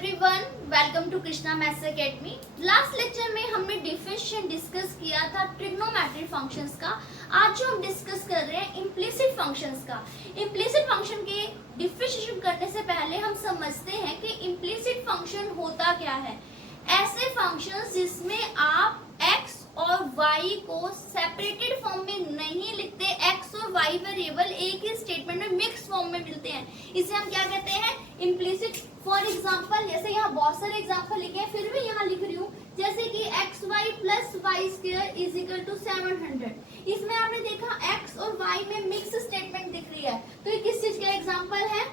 Everyone, welcome to Krishna Maths Academy. Last lecture में हमने differentiation discuss किया था ट्रिग्नोमेट्रिक फंक्शंस का। आज जो हम डिस्कस कर रहे हैं इम्प्लिसिट फंक्शंस का। इम्प्लिसिट फंक्शन के डिफरेंशिएशन करने से पहले हम समझते हैं कि इम्प्लिसिट फंक्शन होता क्या है। ऐसे फंक्शंस जिसमें आप x और y को सेपरेटेड फॉर्म में नहीं लिखते, x और y वेरिएबल एक ही स्टेटमेंट में मिक्स फॉर्म में मिलते हैं, इसे हम क्या कहते हैं, इम्प्लिसिट। फॉर एग्जांपल, जैसे यहाँ बहुत सारे एग्जांपल लिखे हैं, फिर भी यहाँ लिख रही हूँ, जैसे कि xy plus y square is equal to 700। इसमें आपने देखा x और y में मिक्स स्टेटमेंट दिख रही है, तो ये किस चीज का एग्जाम्पल है,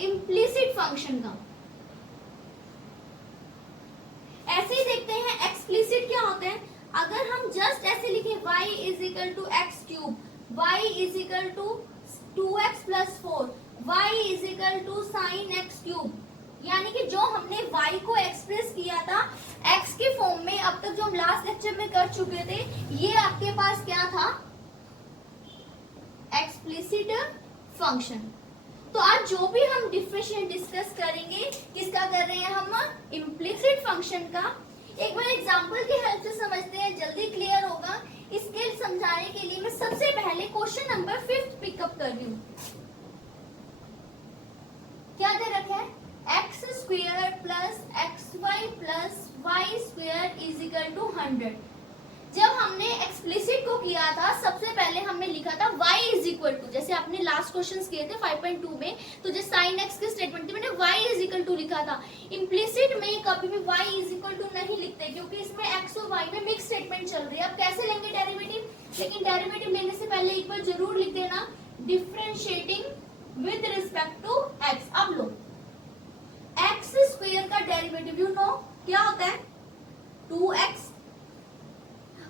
इम्प्लिसिट फंक्शन का। ऐसे ही देखते हैं एक्सप्लिसिट क्या होता है। अगर हम जस्ट ऐसे लिखें y is equal to x cube, y is equal to 2x plus 4, y is equal to sine x cube, यानी कि जो हमने y को एक्सप्रेस किया था x के फॉर्म में, अब तक जो हम लास्ट लेक्चर में कर चुके थे, ये आपके पास क्या था, एक्सप्लिसिट फंक्शन। तो आज जो भी हम डिफरेंशिएशन डिस्कस करेंगे, किसका कर रहे हैं हम, इम्प्लिसिट फंक्शन का। एक बार एग्जांपल की हेल्प से समझते हैं, जल्दी क्लियर होगा। इसके समझाने के लिए मैं सबसे पहले क्वेश्चन नंबर 5 पिकअप कर रही हूँ। क्या दे रखा है, x square plus x y plus y square is equal to 100। जब हमने एक्सप्लिसिट को किया था, सबसे पहले हमने लिखा था y इज इक्वल टू, जैसे आपने लास्ट क्वेश्चंस किए थे 5.2 में, तो जो साइन x के स्टेटमेंट थी, मैंने y इज इक्वल टू लिखा था। इम्प्लिसिट में कभी भी y इज इक्वल टू नहीं लिखते, क्योंकि इसमें x और y में मिक्स स्टेटमेंट चल रही है। अब कैसे लेंगे डेरिवेटिव, लेकिन डेरिवेटिव लेने से पहले एक बार जरूर लिख देना, differentiating with respect to x। अब लो, x स्क्वायर का डेरिवेटिव यू नो क्या होता है, 2x।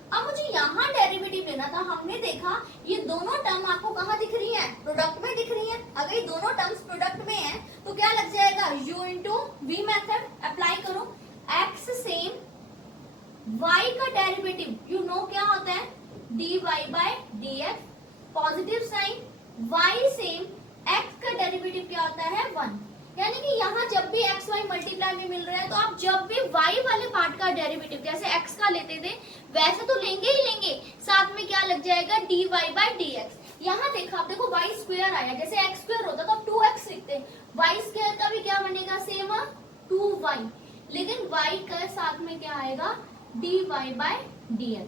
अब मुझे यहाँ डेरिवेटिव लेना था। हमने देखा ये दोनों टर्म आपको कहाँ दिख रही है, प्रोडक्ट में दिख रही है। अगर ये दोनों टर्म्स प्रोडक्ट में है तो क्या लग जाएगा, u into v method apply करो। x सेम y का डेरिवेटिव यू नो क्या होता है, dy by dx, positive sign. y same x का डेरिवेटिव क्या होता है, 1। यानी कि यहाँ जब भी एक्स वाई मल्टीप्लाई में मिल रहा है, तो आप जब भी y वाले पार्ट का डेरिवेटिव जैसे x का लेते थे, वैसे तो लेंगे ही लेंगे, साथ में क्या लग जाएगा, dy बाय dx। यहाँ देखा, आप देखो y स्क्वायर आया, जैसे x स्क्वायर होता तो आप 2x लिखते, y स्क्वायर का भी क्या बनेगा, सेम 2y, लेकिन y का साथ में क्या आएगा, dy बाय dx।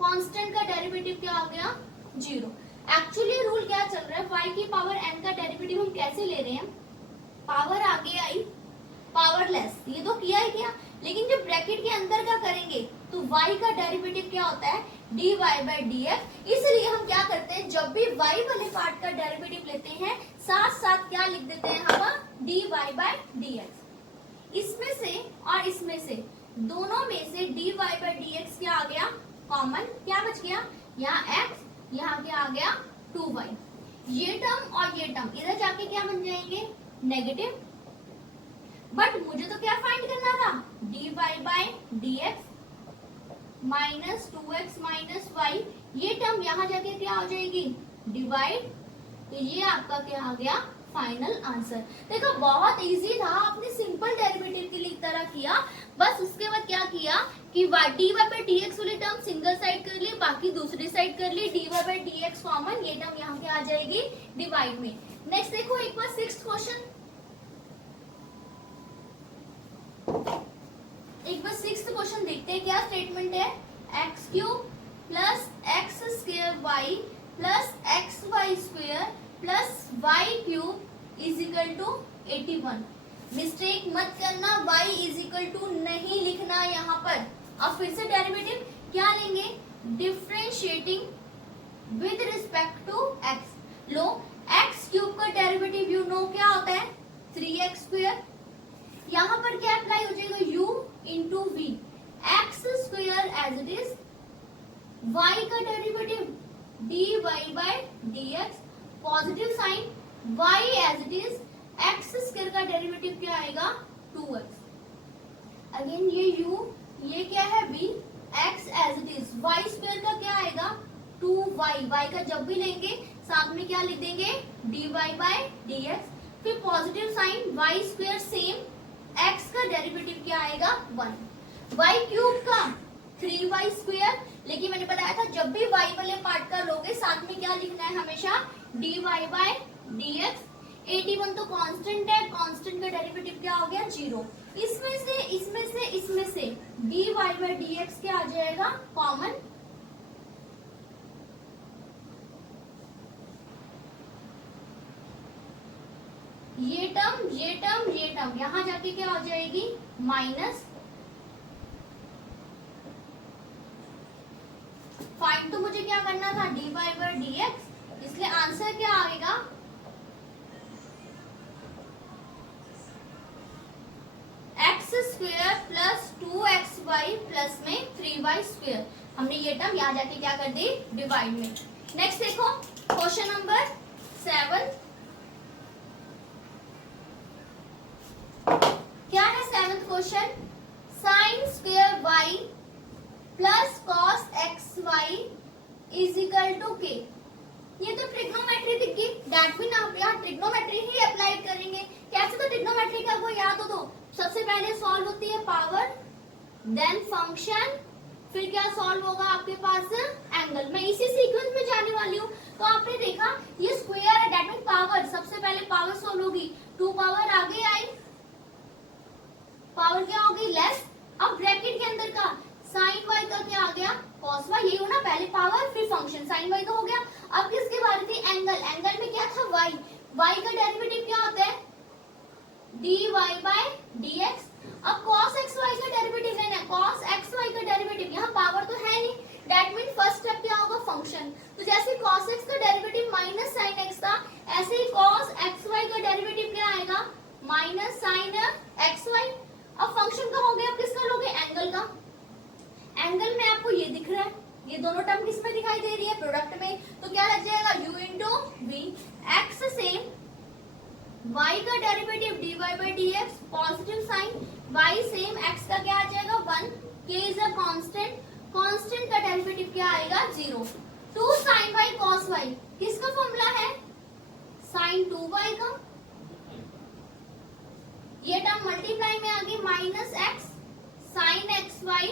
कांस्टेंट का डेरिवेटिव क्या आ गया, 0। एक्चुअली रूल क्या चल रहा है, y की पावर n का डेरिवेटिव हम कैसे ले रहे हैं, पावर आगे आई पावरलेस, ये तो किया ही किया, लेकिन जब ब्रैकेट के अंदर का करेंगे तो y का डेरिवेटिव क्या होता है, dy बाय dx। इसलिए हम क्या करते हैं, जब भी y वाले पार्ट का डेरिवेटिव लेते हैं, साथ साथ क्या लिख देते हैं हम, dy बाय dx। इसमें से और इसमें से, दोनों में से dy बाय dx क्या आ गया, कॉमन, क्या बच गया, यहाँ x, यहाँ क्या आ गया, 2y। ये टर्म और ये टर्म इधर जाके क्या बन जाएंगे, नेगेटिव। बट मुझे तो क्या फाइंड करना था, dy by dx minus 2x minus y, ये टर्म यहाँ जाके क्या हो जाएगी, डिवाइड। तो ये आपका क्या आ गया, फाइनल आंसर। देखो बहुत इजी था, आपने सिंपल डेरिवेटिव के लिए तरह किया, बस उसके बाद क्या किया कि dy बाय dx वाली टर्म सिंगल साइड कर ली, बाकी दूसरी साइड कर ली, dy बाय dx कॉमन, ये टर्म यहाँ के आ जाएगी डिवाइड में। नेक्स्ट देखो एक बार 6th क्वेश्चन, एक बार 6th क्वेश्चन देखते हैं, क्या स्टेटमेंट है, x cube plus x square y plus x y square plus y cube is equal to 81। Mistake मत करना, y इज इक्वल टू नहीं लिखना यहाँ पर। अब फिर से डेरिवेटिव क्या लेंगे, differentiating with respect to x। लो, एक्स क्यूब का डेरिवेटिव यू नो क्या होता है, 3x स्क्वायर। यहाँ पर क्या अप्लाई हो जाएगा, u into v, x square as it is, y का derivative dy by dx, positive sign, y as it is, x square का डेरिवेटिव क्या आएगा, 2x। अगेन ये u, ये क्या है v, x as it is, y square का क्या आएगा, 2y, y का जब भी लेंगे साथ में क्या लिख देंगे, dy बाय dx फिर positive sign y square same, x का डेरिवेटिव क्या आएगा 1, वाई क्यूब का 3y स्क्वायर, लेकिन मैंने बताया था जब भी y वाले पार्ट का लोगे साथ में क्या लिखना है हमेशा dy बाय dx। 81 तो कांस्टेंट है, कांस्टेंट का डेरिवेटिव क्या हो गया 0। इसमें से dy बाय dx क्या आ जाएगा कॉमन, ये टर्म यहां जाके क्या हो जाएगी माइनस। फाइंड तो मुझे क्या करना था dy बाय dx, इसलिए आंसर क्या आएगा x square plus 2xy plus में 3y स्क्वायर। हमने ये टर्म यहाँ जाके क्या कर दी डिवाइड में। नेक्स्ट देखो क्वेश्चन नंबर 7, क्या है 7th question, sine square y plus cos x y is equal to k. ये तो ट्रिग्नोमेट्री दिख गई, दैट मीन आप यहाँ ट्रिग्नोमेट्री ही अप्लाई करेंगे। कैसे, तो ट्रिग्नोमेट्री का आपको याद हो तो सबसे पहले सॉल्व होती है पावर, देन फंक्शन, फिर क्या सॉल्व होगा आपके पास एंगल। मैं इसी सीक्वेंस में जाने वाली हूँ। तो आपने देखा ये स्क्वायर है, दैट मीन पावर, सबसे पहले पावर सॉल्व होगी, 2 पावर आगे आई, पावर क्या होगी लेस। अब ब्रैकेट के अंदर का साइन वाई का क्या आ गया कॉस वाई, यही हो ना, पहले पावर फिर फंक्शन, साइन वाई तो हो गया। अब किसके बारे थी एंगल, एंगल में क्या था वाई, वाई का डेरिवेटिव क्या होता है dy बाय dx। अब cos xy का डेरिवेटिव लेना है, cos xy का डेरिवेटिव, यहाँ पावर तो है नहीं, दैट मीन फर्स्ट स्टेप क्या होगा फंक्शन। तो जैसे cos x का डेरिवेटिव माइनस साइन x था, ऐसे ही cos xy का डेरिवेटिव क्या आएगा माइनस साइन xy। अब फंक्शन का हो गया, अब किसका लोगे एंगल का। एंगल में आपको ये दिख रहा है, ये दोनों टर्म किस में दिखाई दे रही है प्रोडक्ट में, तो क्या लग जाएगा u into v, x same, y का derivative dy by dx, positive sign, y same, x का क्या आ जाएगा 1, k is a constant, constant का डेरिवेटिव क्या आएगा 0। 2 sin y cos y किसका फॉर्मूला है sin 2y का, ये टर्म मल्टीप्लाई में आ गई minus x sin xy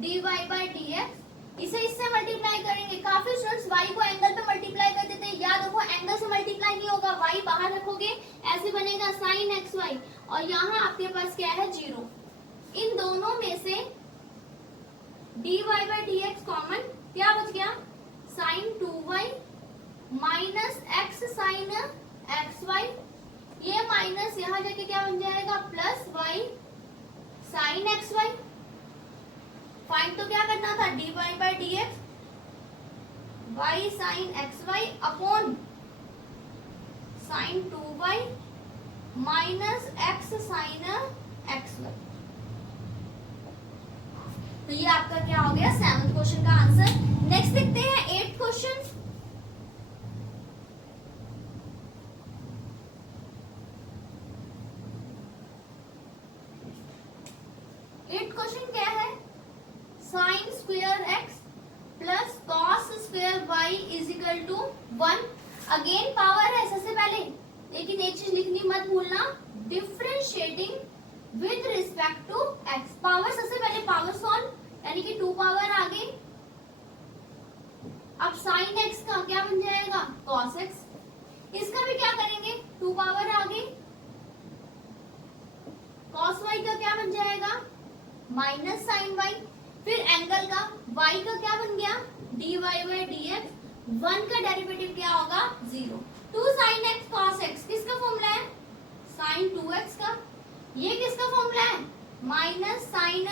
dy by dx। इसे इससे मल्टीप्लाई करेंगे, काफी स्टूडेंट्स y को एंगल पे मल्टीप्लाई कर देते हैं, याद रखो एंगल से मल्टीप्लाई नहीं होगा, y बाहर रखोगे ऐसे बनेगा sin xy, और यहाँ आपके पास क्या है 0। इन दोनों में से dy बाय dx कॉमन, क्या बच गया sin 2y minus x sin xy, ये माइनस यहाँ जाके क्या बन जाएगा plus y sin xy। Find तो क्या करना था dy by dx, y sin xy upon sin 2y minus x sin xy। तो ये आपका क्या हो गया 7th क्वेश्चन का आंसर। नेक्स्ट देखते हैं 8th क्वेश्चन। क्वेश्चन क्या है, sine square x plus cos square y is equal to 1। Again power है सबसे पहले, लेकिन एक चीज लिखनी मत भूलना, differentiating with respect to x। Power सबसे पहले पावर सॉल्व, यानी कि 2 पावर आ गई। अब साइन x का क्या बन जाएगा cos x, इसका भी क्या करेंगे 2 पावर आ गई। cos y का क्या बन जाएगा माइनस साइन y, फिर एंगल का y का क्या बन गया dy बाय dx, 1 का डेरिवेटिव क्या होगा 0। 2 sin x cos x किसका फॉर्मूला है sin 2x का, ये किसका फॉर्मूला है minus sine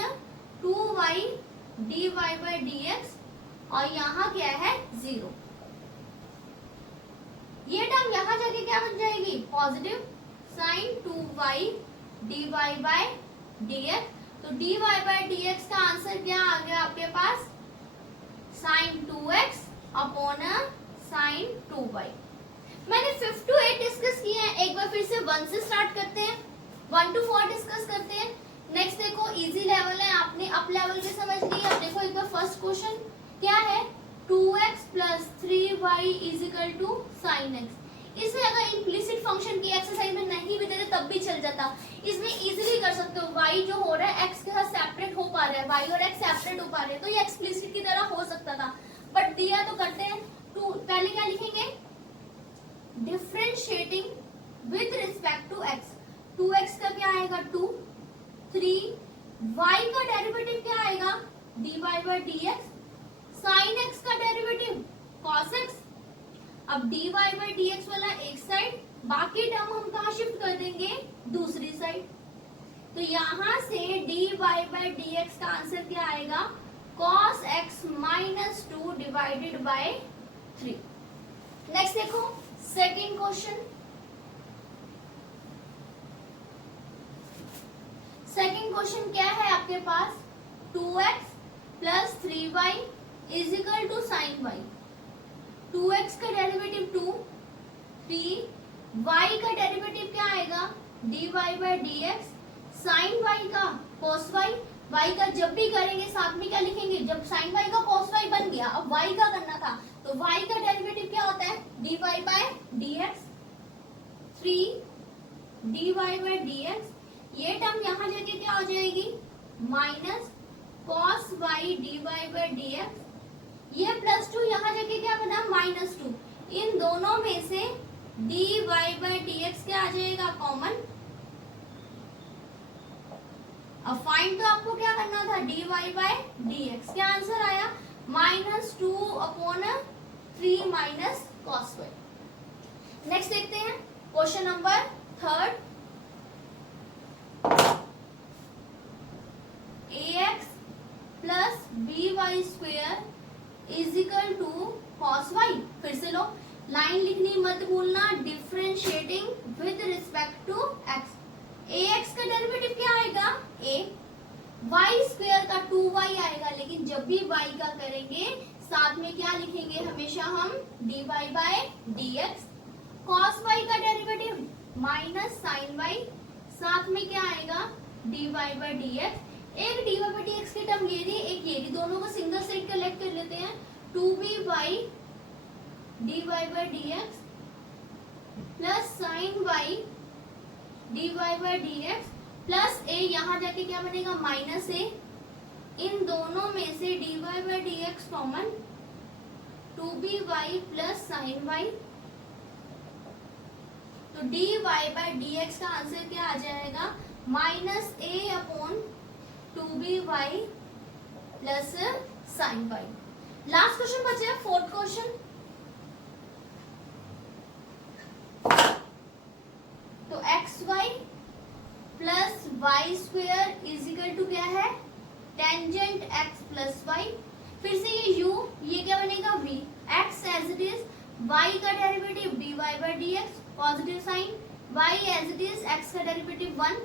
2y dy by dx, और यहाँ क्या है 0। ये टर्म यहाँ जाके क्या बन जाएगी positive sine 2y dy by dx। तो dy बाय dx का आंसर क्या आ गया आपके पास sin 2x upon sin 2y। मैंने 5 to 8 डिस्कस किए हैं, एक बार फिर से 1 से स्टार्ट करते हैं, 1 to 4 डिस्कस करते हैं। नेक्स्ट देखो इजी लेवल है, आपने अप लेवल के समझ ली। अब देखो एक बार फर्स्ट क्वेश्चन क्या है 2x plus 3y is equal to sine x। इसे अगर इम्प्लिसिट फंक्शन की भी चल जाता। इसमें इजीली कर सकते हो, y जो हो रहा है x के साथ सेपरेट हो पा रहा है, y और x सेपरेट हो पा रहे हैं, तो ये एक्सप्लिसिट की तरह हो सकता था, बट दिया तो करते हैं। टू पहले क्या लिखेंगे, differentiating with respect to x, 2x का क्या आएगा 2, 3 y का डेरिवेटिव क्या आएगा dy by dx, sin x का डेरिवेटिव cos x। अब dy by dx वाला एक साइड, बाकी टर्म हम कहाँ शिफ्ट कर देंगे, दूसरी साइड। तो यहाँ से dy by dx का आंसर क्या आएगा, cos x minus 2 divided by 3। Next देखो सेकेंड क्वेश्चन। सेकेंड क्वेश्चन क्या है आपके पास, 2x plus 3y is equal to sine y। 2x का डेरिवेटिव 2, 3 y का डेरिवेटिव क्या आएगा dy by dx, sine y का cos y। y का जब भी करेंगे साथ में क्या लिखेंगे, जब साइन y का cos y बन गया, अब y का करना था, तो y का डेरिवेटिव क्या होता है dy by dx, 3 dy by dx, ये टर्म यहाँ जाके क्या हो जाएगी minus cos y dy by dx, ये प्लस 2 यहाँ जाके क्या बना माइनस 2, इन दोनों में से dy by dx क्या आ जाएगा कॉमन। अब फाइंड तो आपको क्या करना था dy by dx, क्या आंसर आया -2/3 माइनस cos y। नेक्स्ट देखते हैं question number third. ax plus by square is equal to cos y। फिर से लो, लाइन लिखनी मत भूलना, differentiating with respect to x। ax का डेरिवेटिव क्या आएगा a, y स्क्वेयर का 2y आएगा, लेकिन जब भी y का करेंगे साथ में क्या लिखेंगे हमेशा हम dy by dx, cos y का डेरिवेटिव माइनस साइन y, साथ में क्या आएगा dy by dx। एक dy by dx की टर्म ये रही, एक ये रही, दोनों को सिंगल सेट कलेक्ट कर लेते हैं, 2b by dy by dx plus sine y dy by dx plus a, यहाँ जाके क्या बनेगा माइनस a, इन दोनों में से dy by dx common, 2by plus sine y, तो dy by dx का आंसर क्या आ जाएगा -a/2by plus sine y। Last question बचा है फोर्थ क्वेश्चन। तो xy plus y square is equal to क्या है टेंजेंट x प्लस y। फिर से ये u, ये क्या बनेगा v, x as it is, y का derivative dy by dx positive sign, y as it is, x का डेरिवेटिव 1।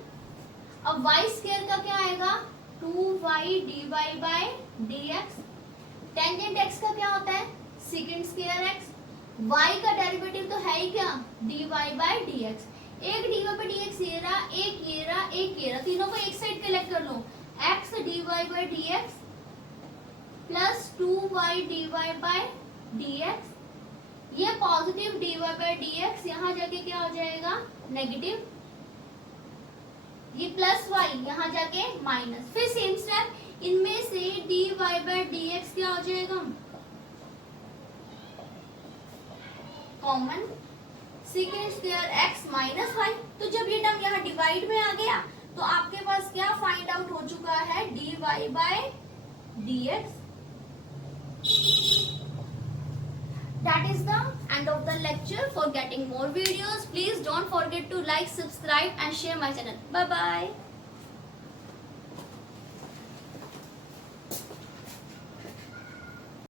अब y स्क्वायर का क्या आएगा 2y dy by dx, tangent x का क्या होता है सेकंड स्क्वायर x, y का डेरिवेटिव तो है ही क्या dy by dx। एक dy by dx ये रहा, एक ये रहा, एक ये रहा, तीनों को एक साइड कलेक्ट कर लो, x dy by dx plus 2y dy by dx, ये पॉजिटिव dy by dx यहाँ जाके क्या हो जाएगा नेगेटिव, ये प्लस y यहाँ जाके माइनस। फिर सेम स्टेप, इनमें से dy by dx क्या हो जाएगा common, second square x minus y। तो जब ये टर्म यहाँ डिवाइड में आ गया तो आपके पास क्या फाइंड आउट हो चुका है dy by dx। That is the end of the lecture. For getting more videos, please don't forget to like, subscribe and share my channel. Bye bye.